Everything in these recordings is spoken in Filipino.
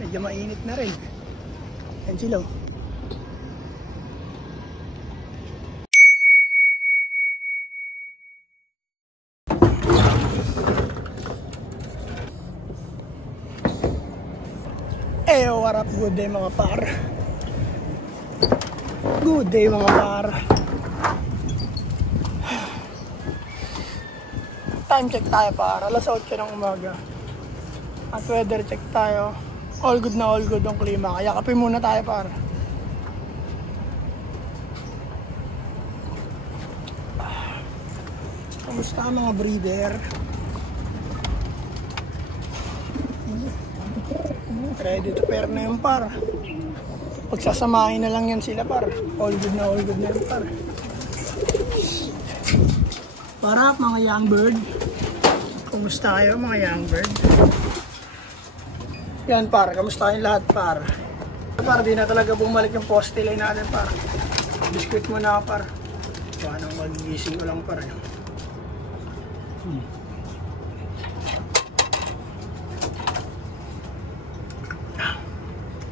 Medyo mainit na rin. Yan sila. What up? Good day mga par. Good day mga par. Time check tayo par. Alas 8 ng umaga. At weather check tayo. All good na all good ang klima. Kaya kape muna tayo par. Kamusta mga breeder? Ready to pair na yung par. Pagsasamahin na lang yan sila par. All good na yan par. Para mga young bird. Kumusta kayo mga young bird? Yan par, kamusta kayong lahat par? Par, di na talaga bumalik yung poste line natin par. Biscuit mo na par. Paano magigising ko lang par.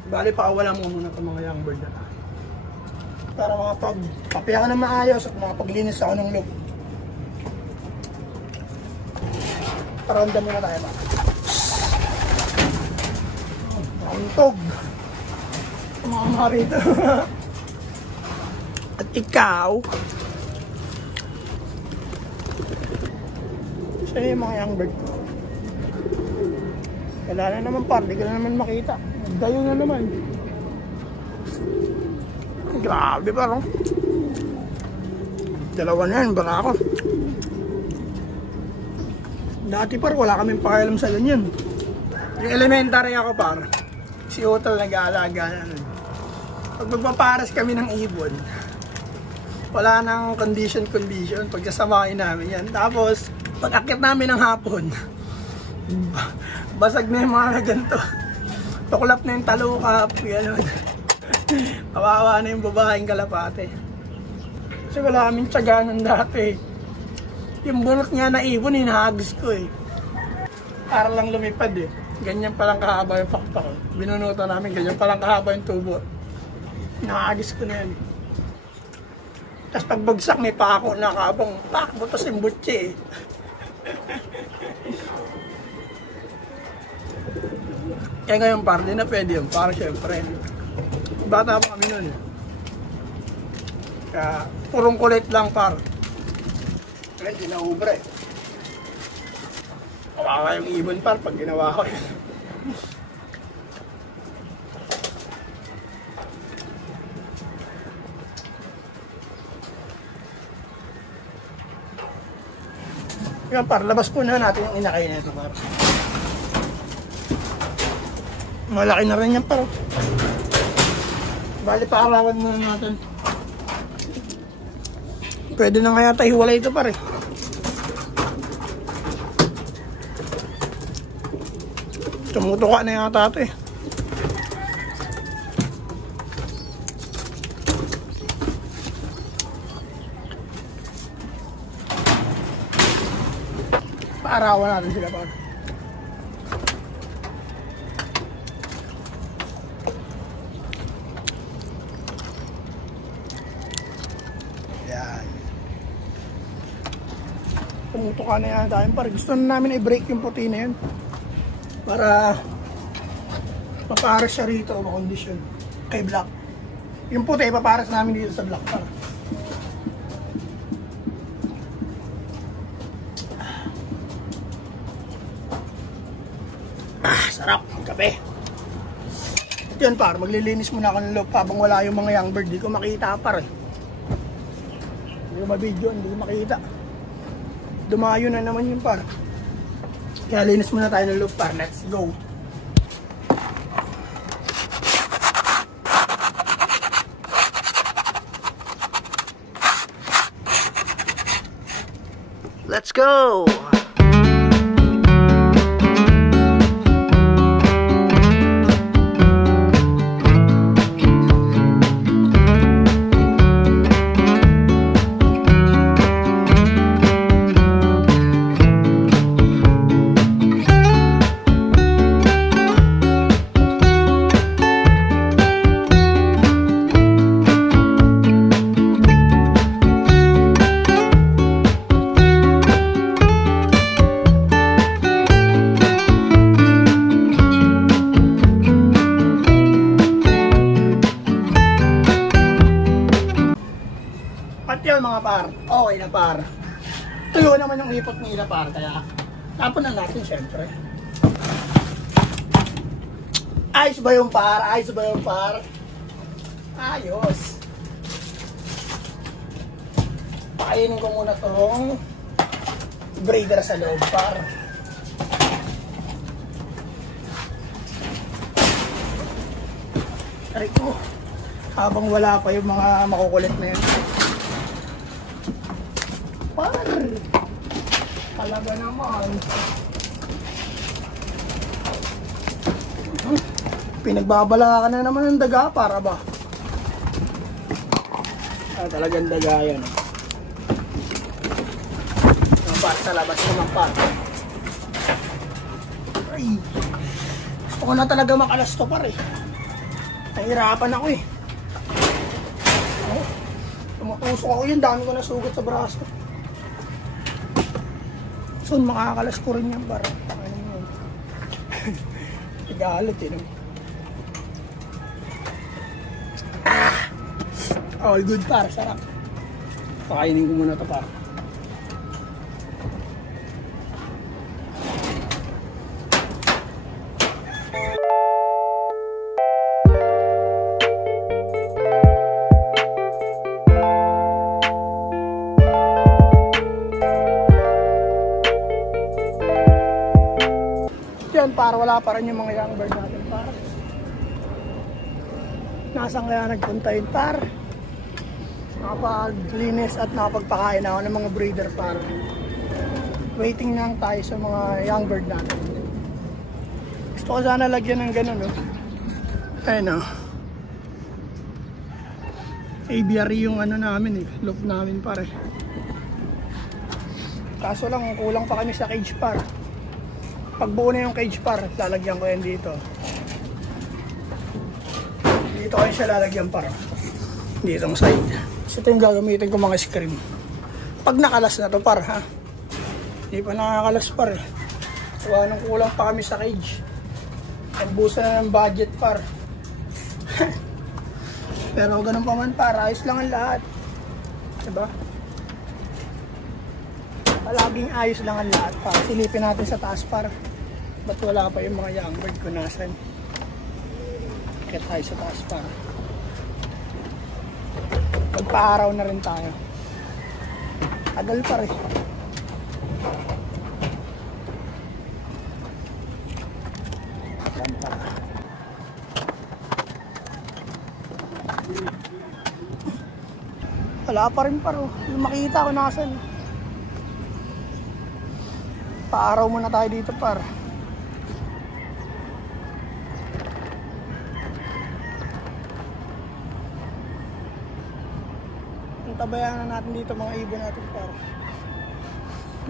Bali, pakawala mo muna itong mga young bird na. Para makapagpapiya ka na maayos at makapaglinis ako ng loop. Paramdam muna tayo ba? Antog. Mga rito. At ikaw, saan yung mga young bird ko? Wala na naman par, di ko na naman makita. Dayo na naman. Grabe pa rin. Dalawa na yan, baka ako. Dati par, wala kaming pakialam sa ganyan. Yung elementary ako par, si Otal nag-aalaga na. Pag magpaparas kami ng ibon, wala nang condition, pagkasamahin namin yan. Tapos, pag akit namin ng hapon, basag na yung mga ganito. Tuklap na yung talukap, gano'n. Kawawa na yung babaeng kalapate. Kasi wala kaming tiyaganan dati. Yung bunot nga na ibon, hinahagis ko eh. Para lang lumipad eh. Ganyan palang kahaba yung pakpak. Binunuto namin, ganyan palang kahaba yung tubo. Hinahagis ko na yan. Tapos pagbagsak may pako na kabang takbo, tapos yung butsi eh. Kaya ngayon par, di na pwede yun. Para syempre, bata pa kami nun eh. Kaya purong kulit lang par. Kaya di na ubra eh. Kawawa yung ibon par pag ginawa ko eh. Yan par, labas po na natin yung inakay na ito par. Malaki na rin yan paro. Bali paarawan muna natin. Pwede na kaya tayo hiwalay ito pare. Tumutuka na yata ito eh. Paarawan natin sila pare. Tumutuka na yan tayo par. Gusto na namin i-break yung puti na yun para maparas siya rito o makondisyon kay black. Yung puti ipaparas namin dito sa black par. Sarap ang kape. Yan par, maglilinis muna ako ng loob habang wala yung mga young bird. Di ko makita par eh. Hindi ko ma-video, hindi ko makita. Dumayo na naman yung par. Kaya linis muna tayo ng loob par. Let's go. Let's go. par. Okay na par. Tuyo naman yung ipot nila par. Kaya tapon na natin syempre. Ayos ba yung par? Ayos ba yung par? Ayos. Pakainin ko muna tong breeder sa loob par. Aray ko. Habang wala pa yung mga makukulit na yun. Par. Talaga naman. Pinagbabala ka na naman ng daga para ba? Talagang daga yan. Par, sa labas naman par. Ay. Gusto ko na talaga makalas to par eh. Nahirapan ako eh. Oh, tumutusok ako yun. Dami ko na sugat sa braso. Soon makakalas ko rin yan par. Ano yun? Igalit eh. No? All good par. Sarap. Pakainin ko muna ito par. Yan para wala pa rin yung mga young bird natin par. Nasaan kaya nagpunta yun par? Nakapaglinis at nakapagpakain ako ng mga breeder par. Waiting lang tayo sa mga young bird natin. Gusto ko sana lagyan ng ganun no? Ayun o. ABR yung ano namin eh, loop namin par eh. Kaso lang kulang pa kami sa cage par. Pag buo na yung cage par, lalagyan ko yan dito. Dito ko siya lalagyan par. Ditong side. So ito yung gagamitin ko mga screen. Pag nakalas na to par ha. Hindi pa nakakalas par eh. Gawa nung kulang pa kami sa cage. Nagbusa na ng budget par. Pero ganun pa man par, ayos lang ang lahat. Diba? Palaging ayos lang ang lahat par. Silipin natin sa taas par. Ba't wala pa yung mga young bird ko nasan? Kaya tayo sa taas par. Magpa-araw na rin tayo. Tagal pa rin. Wala pa rin paro. Makita ko nasan. Pa-araw muna tayo dito par. Tabayan na natin dito mga ibon natin par.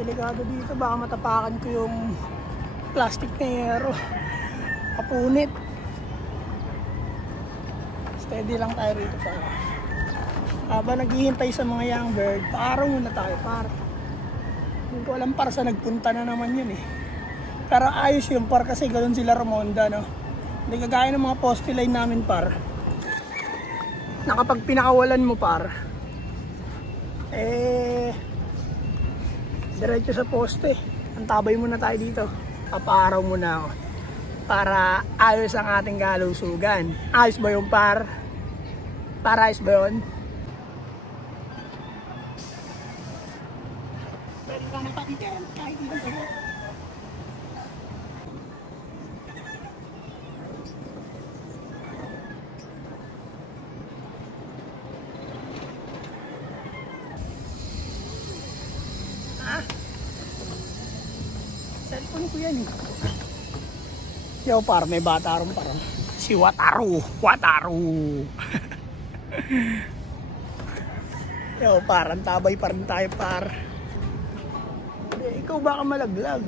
Delikado dito, baka matapakan ko yung plastic na yero. Kapunit. Steady lang tayo rito par. Habang naghihintay sa mga young bird, paaraw muna tayo par. Hindi ko alam para sa nagpunta na naman yun eh. Pero ayos yung par kasi ganoon sila Ramonda no. Hindi kagaya ng mga poste line namin par. Na kapag pinakawalan mo par, diretso sa poste. Antabay muna tayo dito. Papaaraw muna ako para ayos ang ating galusugan. Ayos ba yung par? Para ayos ba yun? Pwede ka na patigan kahit hindi sa buhay. Cellphone ko yan eh. Yo par, may bata ron par. Si Wataru. Wataru. Yo par, antabay pa rin tayo par. Ikaw baka malaglag.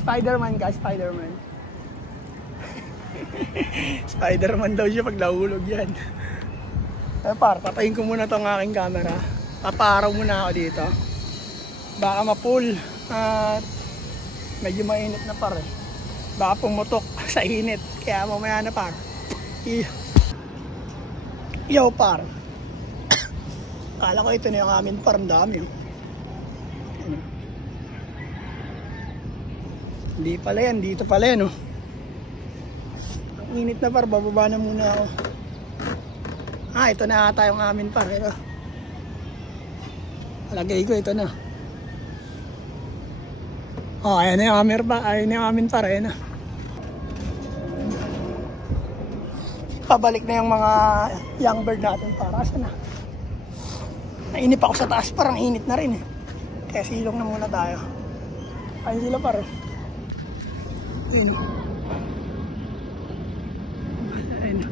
Spider-Man ka, Spider-Man. Spider-Man daw siya pag nahulog yan. Par, patayin ko muna tong aking camera. Paparaw muna ako dito. Baka ma-pull. At medyo mainit na par eh. Baka pumutok sa init. Kaya mamaya na par. Yo par. Kala ko ito na yung aming farm, dami. Oh. Hindi pala yan, dito pala yan. Oh. Ang init na par, bababa na muna ako. Ito na ata yung amin par. Ito. Palagay ko, ito na. Ayan na yung amin par. Ayan na yung amin par. Ayan na. Pabalik na yung mga young bird natin para. Asa na? Nainip ako sa taas, parang init na rin eh. Kaya silong na muna tayo. Ay sila par. Ayun. Ayun.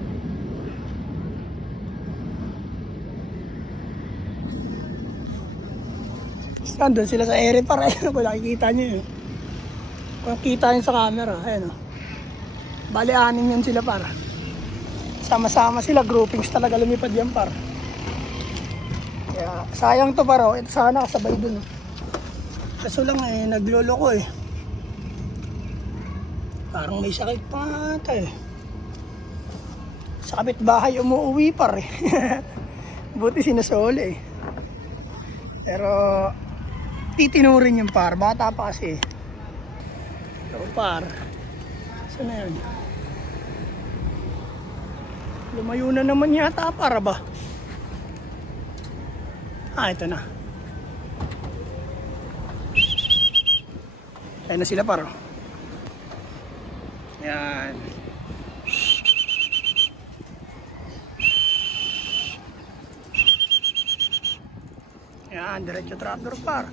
Doon sila sa ere par. Ayun, kung nakikita nyo yun. Kung kita nyo sa camera. Ayun o. Bali 6 yun sila par. Sama-sama sila. Groupings talaga lumipad yan par. Kaya sayang to par. Ito sana kasabay dun. Kaso lang eh, nagloloko eh. Parang may sakit pa ata eh. Sa kapitbahay umuwi par eh. Buti sinasoli eh. Pero titinurin yung par. Bata pa kasi. So par. Saan na yun? Lumayo na naman yata para ba? Ito na. Ayan na sila par. Yan. Yan, diretso trapdoor par.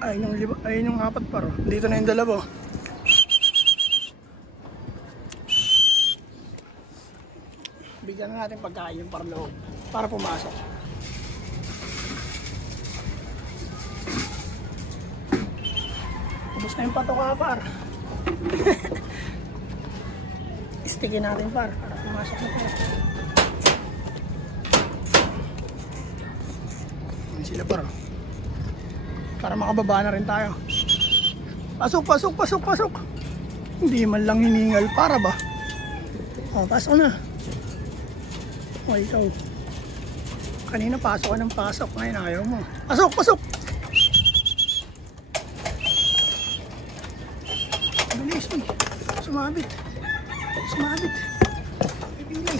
Ayun yung 4 par. Dito na yung 2. Bigyan na natin pagkain yung par loob para pumasok. Ubus na yung patoka par. Stickin natin par para pumasok na par. Yan sila par. Para makababa na rin tayo. Pasok, pasok, pasok, pasok. Hindi man lang hiningal para ba? Pasok na. Ikaw. Kanina pasok ka ng pasok. Ngayon ayaw mo. Pasok, pasok! Bilis eh. Sumabit. Sumabit. Pipilay.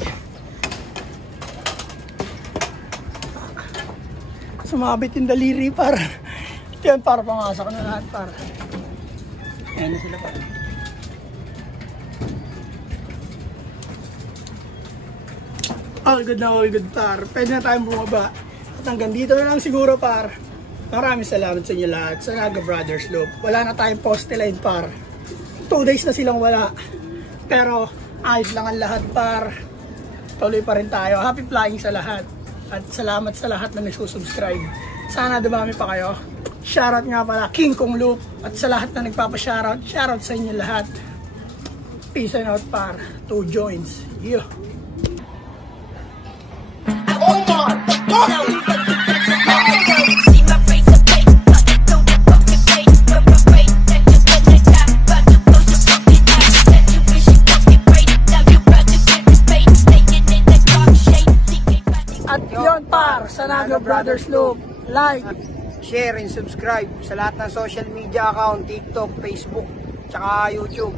Sumabit yung daliri par. Yan para pumasok na lahat par. Ayan na sila par. All good na all good par. Pwede na tayong bumaba. At hanggang dito na lang siguro par. Maraming salamat sa inyo lahat sa Naga Brothers Loop. Wala na tayong poste line par. 2 days na silang wala. Pero ayos lang ang lahat par. Tuloy pa rin tayo. Happy flying sa lahat. At salamat sa lahat na nagsusubscribe. Sana dumami pa kayo. Shoutout nga pala King Kong Loop. At sa lahat na nagpapa-shoutout, shoutout sa inyo lahat. Peace and out par. 2 joints. Yeah. At yun par sa Naga Brothers Loop. Like, share and subscribe sa lahat ng social media account, TikTok, Facebook, tsaka YouTube.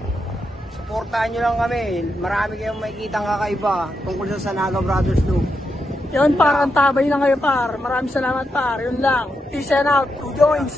Supportahan nyo lang kami. Marami kayong makikitang kakaiba tungkol sa Naga Brothers Loop. yun par, ang tabay lang kayo par. Maraming salamat par. Yun lang. Peace and out. 2 joints.